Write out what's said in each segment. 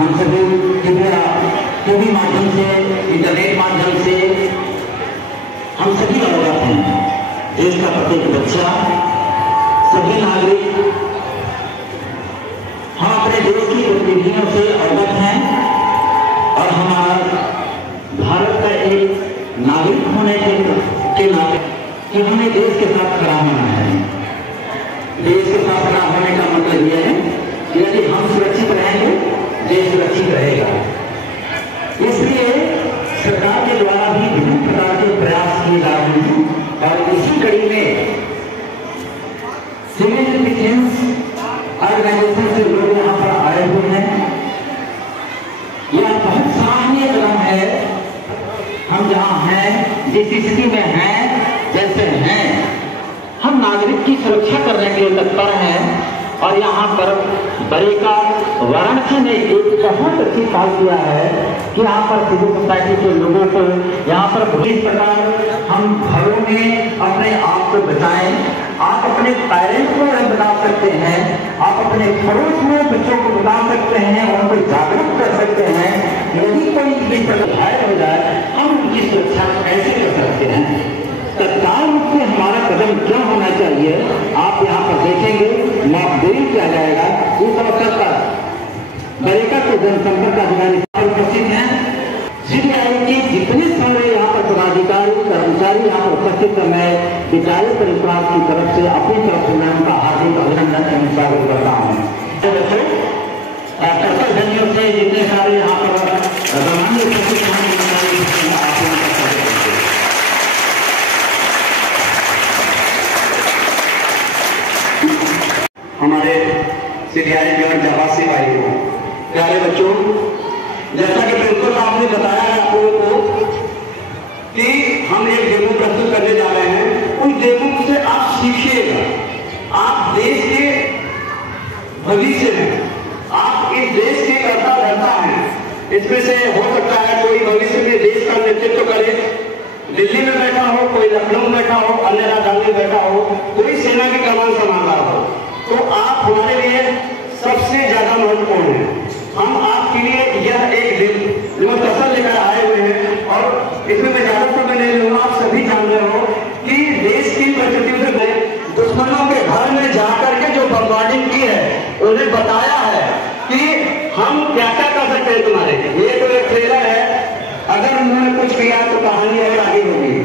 हम सभी कृपया टीवी माध्यम से, इंटरनेट माध्यम से हम सभी अवगत हैं। देश का प्रत्येक बच्चा, सभी नागरिक हम अपने देश की गतिविधियों से अवगत हैं और हमारा भारत का एक नागरिक होने के नाते कि हमें देश के साथ खड़ा होना है। देश के साथ खड़ा होने का मतलब यह है कि यदि हम सुरक्षित रहेंगे, देश सुरक्षित रहेगा। इसलिए सरकार के द्वारा भी विभिन्न प्रकार के प्रयास किए जा रहे हैं और इसी कड़ी में सिविल डिफेंस ऑर्गेनाइजेशन से लोग यहाँ पर आए हुए हैं। यह बहुत सराहनीय कदम है। हम जहाँ हैं, जिस स्थिति में हैं, जैसे हैं, हम नागरिक की सुरक्षा करने के लिए तत्पर हैं और यहाँ पर बरेका वाराणसी ने एक बहुत अच्छी पहल किया है कि यहाँ पर सिविल सोसाइटी के लोगों को यहाँ पर इस प्रकार हम घरों में अपने आप को बचाएं। आप अपने पेरेंट्स को बता सकते हैं, आप अपने पड़ोस में बच्चों को बता सकते हैं, उनको जागरूक कर सकते हैं। यदि कोई इस प्रकार घायल हो जाए, हम उनकी सुरक्षा कैसे कर सकते हैं? तत्काल रूप से हमारा कदम क्या होना चाहिए, आप यहाँ पर देखेंगे मॉकड्रिल किया जाएगा। उस अवसर पर बरेका के जनसंपर्क अधिकारी उपस्थित हैं। सीबीआई के जितने सारे यहाँ पर पदाधिकारी कर्मचारी यहाँ पर उपस्थित हैं, मैं विद्यालय परिवार की तरफ से अपनी तरफ से मैं उनका हार्दिक अभिनंदन एवं स्वागत करता हूँ। कर्तव्यनियों से जितने सारे यहाँ पर सामान्य उपस्थित हमारे सीबीआई के जाबाजी भाई को, प्यारे बच्चों, जैसा कि प्रिंसिपल साहब ने बताया है आप लोगों को कि हम एक डेमो प्रस्तुत करने जा रहे हैं। उस डेमो से आप सीखिएगा। आप देश के भविष्य में, आप इस देश के कर्ता धर्ता हैं। इसमें से हो सकता है कोई भविष्य में देश का नेतृत्व करे, दिल्ली में बैठा हो, कोई लखनऊ में बैठा हो, अन्य राजधानी में बैठा हो, कोई सेना की कमान संभाल रहा हो, तो आप हमारे लिए सबसे ज्यादा महत्वपूर्ण है। हम आपके लिए यह एक दिन मुख्तसर लेकर आए हुए हैं और इसमें मैं ज्यादा समय नहीं लूंगा। आप सभी जान रहे हो कि देश की परिस्थितियों से दुश्मनों के घर में जाकर के जो बमबार्डिंग की है, उन्हें बताया है कि हम क्या क्या कर सकते हैं तुम्हारे लिए। ये तो एक ट्रेलर है, अगर उन्होंने कुछ किया तो कहानी और आगे होगी।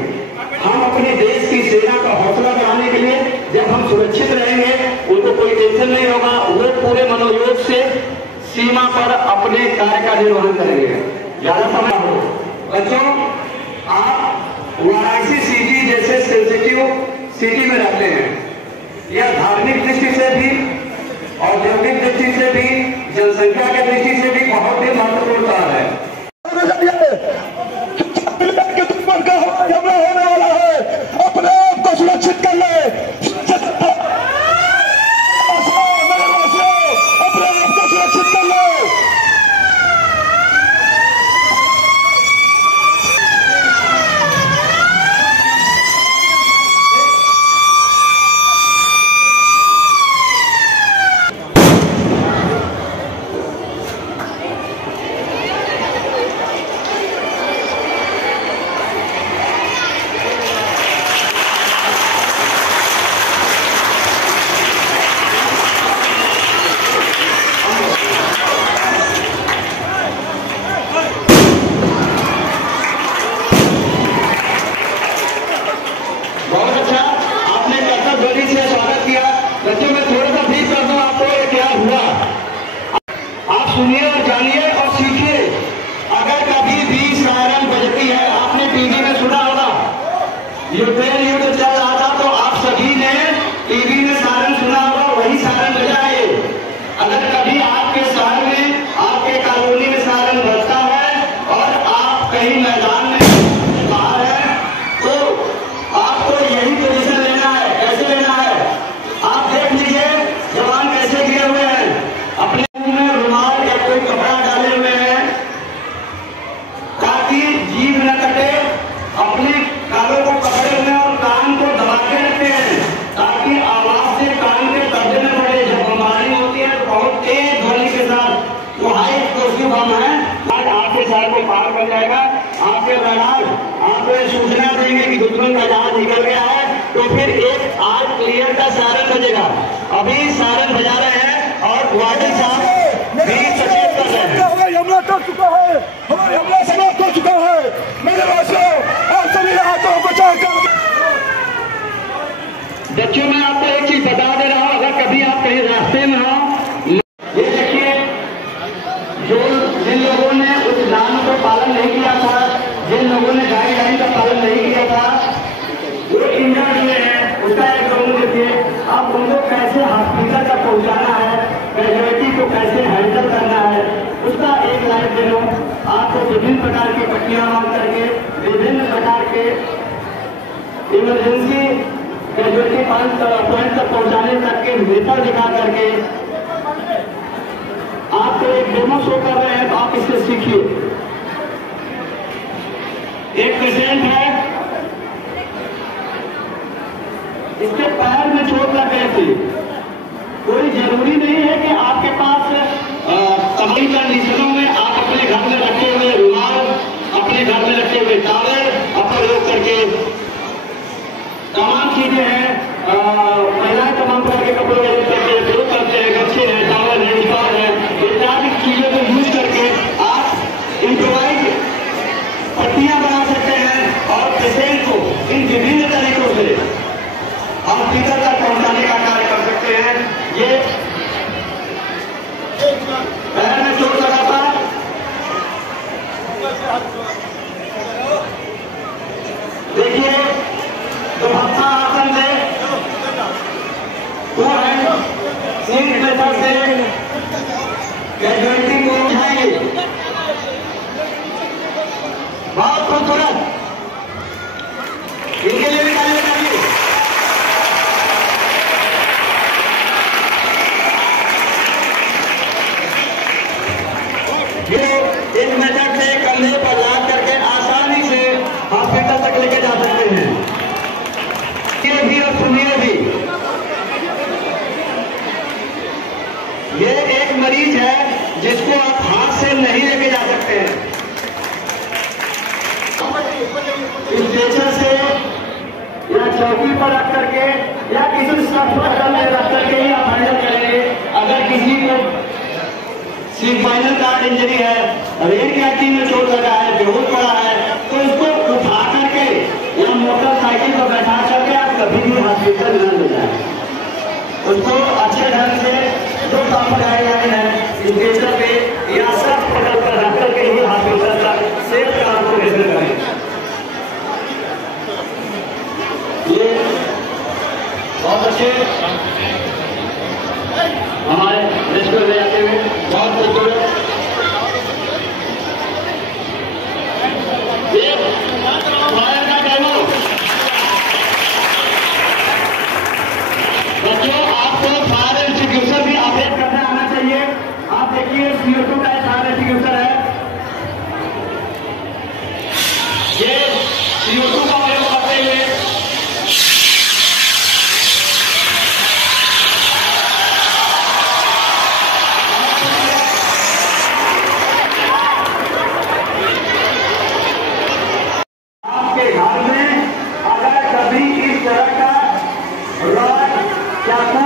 हम अपने देश की सेना का हौसला बढ़ाने के लिए जब हम सुरक्षित रहेंगे, उनको कोई टेंशन नहीं होगा, वो पूरे मनोयोग से सीमा पर अपने कार्य का निर्वहन करेंगे। ज्यादा समय हो बच्चों, आप वाराणसी सिटी जैसे सेंसिटिव सिटी में रहते हैं। यह धार्मिक दृष्टि से भी, औद्योगिक दृष्टि से भी, जनसंख्या के दृष्टि से भी बहुत ही महत्वपूर्ण शहर है। होने वाला है, अपने आप को सुरक्षित कर ले, अपने आप को सुरक्षित कर ले। सुनिए और जानिए और सीखिए। अगर कभी भी सायरन बजती है, आपने टीवी में सुना होगा, यूक्रेन युद्ध चल रहा था तो आप सभी ने टीवी में सायरन सुना होगा, वही सायरन बजा है। अगर कभी आपके शहर में, आपके कॉलोनी में सायरन बजता है और आप कहीं मैदान में बाहर है, तो आपको यही पोजीशन लेना है। कैसे लेना है? आप देख लीजिए जवान कैसे गिरे हुए हैं, अपने रुमाल या कोई कपड़ा डाले हुए हैं ताकि जीभ न कटे, अपने कानों को पकड़े हुए और कान इच्छुक हम हैं। आज आपके शहर को पार कर जाएगा। आपके बैराज आपको सूचना देंगे कि दुश्मन का जहाज निकल गया है, तो फिर एक आज क्लियर का सायरन बजेगा। अभी सायरन बजा रहे हैं और वाजिद साहब भी सचेत कर रहे हैं। हमारी हमला कर चुका है, हमारी हमला समाप्त हो चुका है। मेरे वासियों आप सभी राहतों को बचाकर। बच्चों, मैं आपको एक चीज बता दे रहा हूँ, अगर कभी आप कहीं रास्ते में हो, ये देखिए, जो जिन लोगों ने उस नाम का पालन नहीं किया था, जिन लोगों ने गाइडलाइन का पालन नहीं किया था, वो इंजर्ड हुए हैं, उसका एक लोग देखिए। अब उनको कैसे हॉस्पिटल तक पहुंचाना है, कैजुअलिटी को कैसे हैंडल करना है, उसका एक लाइफ दे लो। आपको विभिन्न प्रकार की पट्टियां बांध करके विभिन्न प्रकार के इमरजेंसी कैजुअलिटी पॉइंट तक पहुंचाने तक के नेता दिखा करके आपको एक डेमो शो कर रहे हैं, तो आप इससे सीखिए। एक पेशेंट है, इसके पैर में चोट लग गई थी। कोई जरूरी नहीं है कि आपके पास सभी कंडीशनों में आप अपने घर में रखे हुए रुमाल, अपने घर में रखे हुए टॉवल का प्रयोग करके तमाम चीजें हैं, महिलाएं तमाम प्रकार के कपड़े प्रयोग करते हैं, गच्छे हैं, टॉवल है, निकाल है, इत्यादि चीजों को यूज करके आप इम्प्रोवाइज पट्टियां बना सकते हैं और पेशेंट को इन विभिन्न तरीकों से हॉस्पिटल तक पहुंचाने का कार्य कर सकते हैं। ये पैर में चोट लगा था, देखिए, तो हफ्ता आसन से वो है सीट मेथड से कैजुअलिटी को उठाएंगे। बहुत खूबसूरत, इनके लिए भी तालियां चाहिए। ये इस मेथड से कंधे पर लाद करके आसानी से हॉस्पिटल तक लेके जा सकते हैं। ये भी और सुनिए भी, ये एक मरीज है जिसको आप हाथ से नहीं लेके जा सकते हैं। स्ट्रेचर से या चौकी पर रख करके या किसी स्ट्रक्चर में रख करके ही आप हैंडल करेंगे। अगर किसी को स्पाइनल कार्ड इंजरी है, रेल की हड्डी में चोट लगा है, बेहोश पड़ा है, तो उसको उठा करके या मोटरसाइकिल पर बैठा करके आप कभी भी हॉस्पिटल न ले जाए। उसको अच्छे ढंग से जो प्रॉपर गाइडलाइन है स्ट्रेचर पे या सब पकड़ कर रख करके ही हॉस्पिटल तक सेफ काम को हैंडल करें। ये बहुत अच्छे हमारे रेस्क्यू ले जाते हुए बहुत खूबसूरत फायर का डेमो। बच्चों, आपको फायर एक्सटिंग्विशर भी ऑपरेट करना आना चाहिए। आप देखिए, CO2 का फायर एक्सटिंग्विशर है, ये CO2 का प्रयोग करते हुए घर में अगर कभी इस तरह का रॉड, चाकू,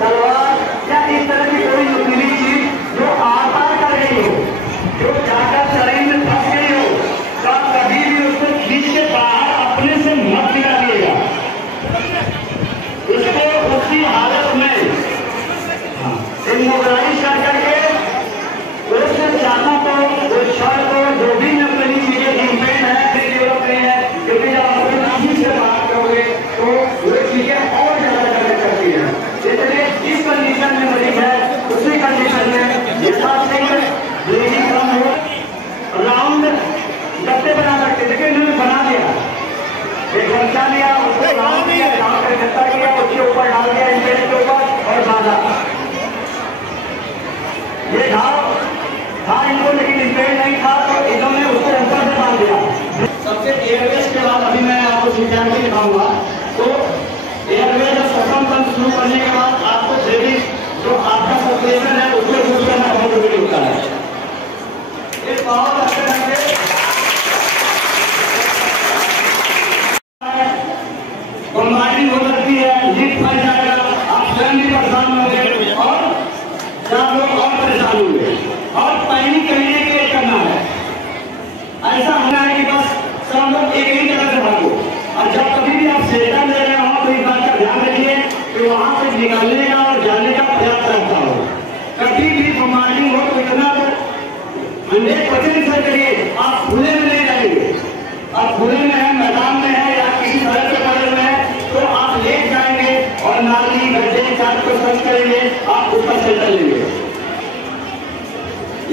तलवार या इस तरह की कोई नुकीली चीज जो आर-पार कर गई हो, जो जाकर शरीर में फंस गई हो, तो आप कभी भी उसको खींच के बाहर अपने से मत निकालिएगा। उसको उसी हालत में इमोबिलाइज कर करके उस चाकू को, उस शॉट को, जो भी नकली चीजें इम्पेंड है, डेवलप नहीं है, क्योंकि जब आप से बात करोगे तो वो चीजें और ज्यादा कनेक्ट करती है। इसलिए जिस कंडीशन में मरीज है उसी कंडीशन में यथाशीघ्र ब्लीडिंग कम हो। राउंड गत्ते बना सकते, लेकिन इन्होंने बना दिया, एक घंटा लिया, उसको राउंड किया, गत्ता किया, उसके ऊपर डाल दिया, इंटेंट के ऊपर और बांधा। ये घाव था इनको, लेकिन इंटेंट नहीं था, तो इन्होंने उसको ऊपर से बांध दिया। सबसे एयरवेज के बाद अभी मैं आपको सिद्धांत दिखाऊंगा। तो एयरवेज और श्वसन तंत्र शुरू करने के बाद आपको जो आपका सर्कुलेशन है उसको यूज करना बहुत जरूरी होता है। बहुत अच्छे ढंग से बमबारिंग हो सकती है, लीक फैल जाएगा, आप स्वयं भी परेशान होंगे और चार लोग और परेशान होंगे। और पैनिक करने के लिए करना है, ऐसा होना है कि बस सब लोग एक ही जगह से भागो। और जब कभी भी आप शेल्टर ले रहे हो तो इस बात का ध्यान रखिए कि वहां से निकलने का और जाने का प्रयास करता हो। कभी भी बमबारिंग हो तो इतना 100% से करिए, आप खुले में नहीं रहेंगे। आप खुले में है, मैदान में है या किसी सड़क पे पड़े हुए हैं तो आप लेट जाएंगे और नाली गड्ढे चाट को सर्च करेंगे, आप उसका शेल्टर लेंगे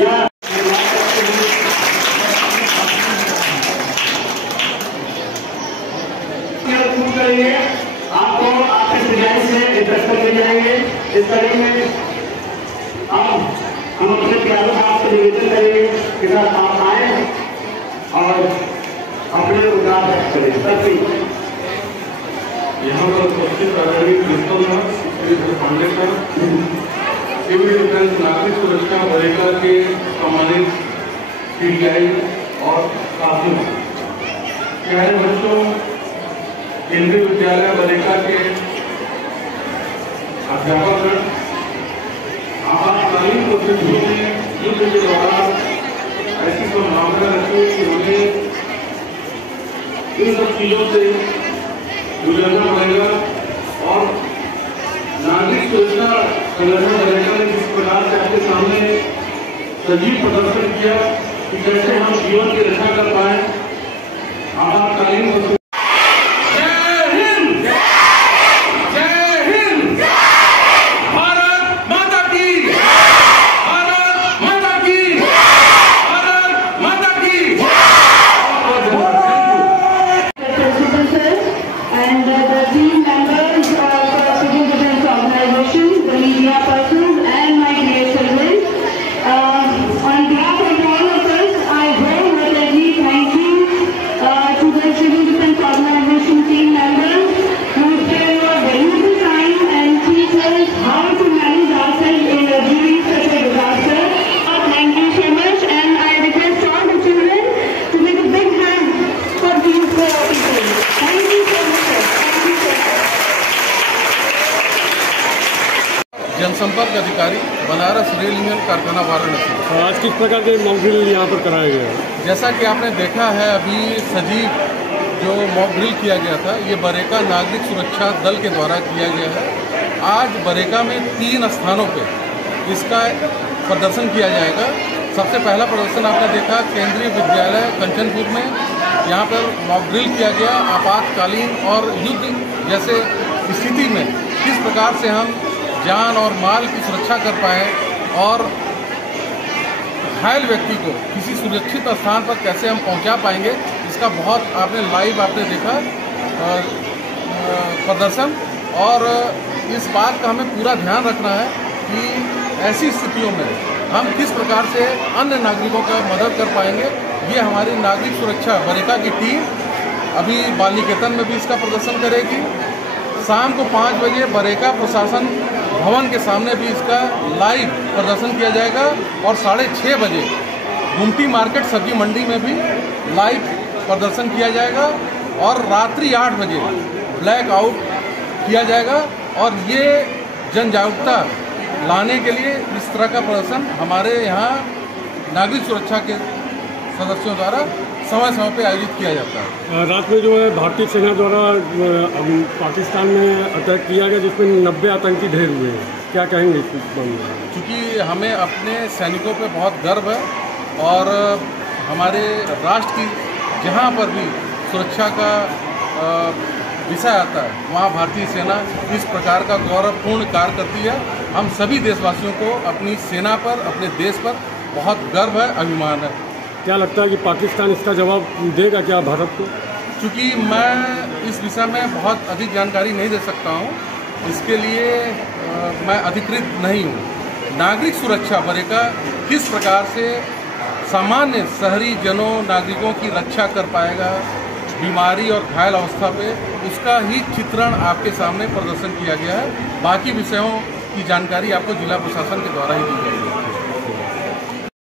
या करेंगे। आपको आपके डिजाइन से इंस्ट्रक्शन मिल जाएंगे। इस तरीके में आप हम अपने प्यारों से आपसे निवेदन करेंगे कि सर आप आए और अपने उदार व्यक्त करें। सर यहाँ पर उपस्थित आदरणीय प्रिंसिपल फाउंडेशन सिविल डिफेंस नागरिक सुरक्षा बरेका के सम्मानित पीटीआई और साथियों, प्यारे बच्चों, केंद्रीय विद्यालय बरेका के अध्यापक आपातकालीन परिस्थितियों में युद्ध के दौरान ऐसी संभावना रखी कि हमें इन सब चीजों से गुजरना पड़ेगा। और नागरिक सुरक्षा संगठन बरेका ने जिस प्रकार से आपके सामने सजीव प्रदर्शन किया कि कैसे हम जीवन की रक्षा कर पाए आपातकालीन। जनसंपर्क अधिकारी बनारस रेल इंजन कारखाना वाराणसी। आज किस प्रकार के मॉक ड्रिल यहाँ पर कराया गया है? जैसा कि आपने देखा है, अभी सजीव जो मॉक ड्रिल किया गया था ये बरेका नागरिक सुरक्षा दल के द्वारा किया गया है। आज बरेका में 3 स्थानों पे इसका प्रदर्शन किया जाएगा। सबसे पहला प्रदर्शन आपने देखा केंद्रीय विद्यालय कंचनपुर में, यहाँ पर मॉक ड्रिल किया गया आपातकालीन और युद्ध जैसे स्थिति में किस प्रकार से हम जान और माल की सुरक्षा कर पाए और घायल व्यक्ति को किसी सुरक्षित स्थान पर कैसे हम पहुंचा पाएंगे, इसका बहुत आपने लाइव देखा प्रदर्शन। और इस बात का हमें पूरा ध्यान रखना है कि ऐसी स्थितियों में हम किस प्रकार से अन्य नागरिकों का मदद कर पाएंगे। ये हमारी नागरिक सुरक्षा बरेका की टीम अभी बाल निकेतन में भी इसका प्रदर्शन करेगी। शाम को 5 बजे बरेका प्रशासन भवन के सामने भी इसका लाइव प्रदर्शन किया जाएगा और 6:30 बजे गुमटी मार्केट सब्जी मंडी में भी लाइव प्रदर्शन किया जाएगा और रात्रि 8 बजे ब्लैक आउट किया जाएगा। और ये जन जागरूकता लाने के लिए इस तरह का प्रदर्शन हमारे यहाँ नागरिक सुरक्षा के सदस्यों द्वारा समय समय पे आयोजित किया जाता है। रात में जो है भारतीय सेना द्वारा पाकिस्तान में अटैक किया गया जिसमें 90 आतंकी ढेर हुए हैं, क्या कहेंगे इस बारे में? क्योंकि हमें अपने सैनिकों पे बहुत गर्व है और हमारे राष्ट्र की जहाँ पर भी सुरक्षा का विषय आता है वहाँ भारतीय सेना इस प्रकार का गौरवपूर्ण कार्य करती है। हम सभी देशवासियों को अपनी सेना पर, अपने देश पर बहुत गर्व है, अभिमान है। क्या लगता है कि पाकिस्तान इसका जवाब देगा क्या भारत को? क्योंकि मैं इस विषय में बहुत अधिक जानकारी नहीं दे सकता हूँ, इसके लिए मैं अधिकृत नहीं हूँ। नागरिक सुरक्षा बरेका किस प्रकार से सामान्य शहरी जनों नागरिकों की रक्षा कर पाएगा बीमारी और घायल अवस्था पे, उसका ही चित्रण आपके सामने प्रदर्शन किया गया है। बाकी विषयों की जानकारी आपको जिला प्रशासन के द्वारा ही दी जाएगी।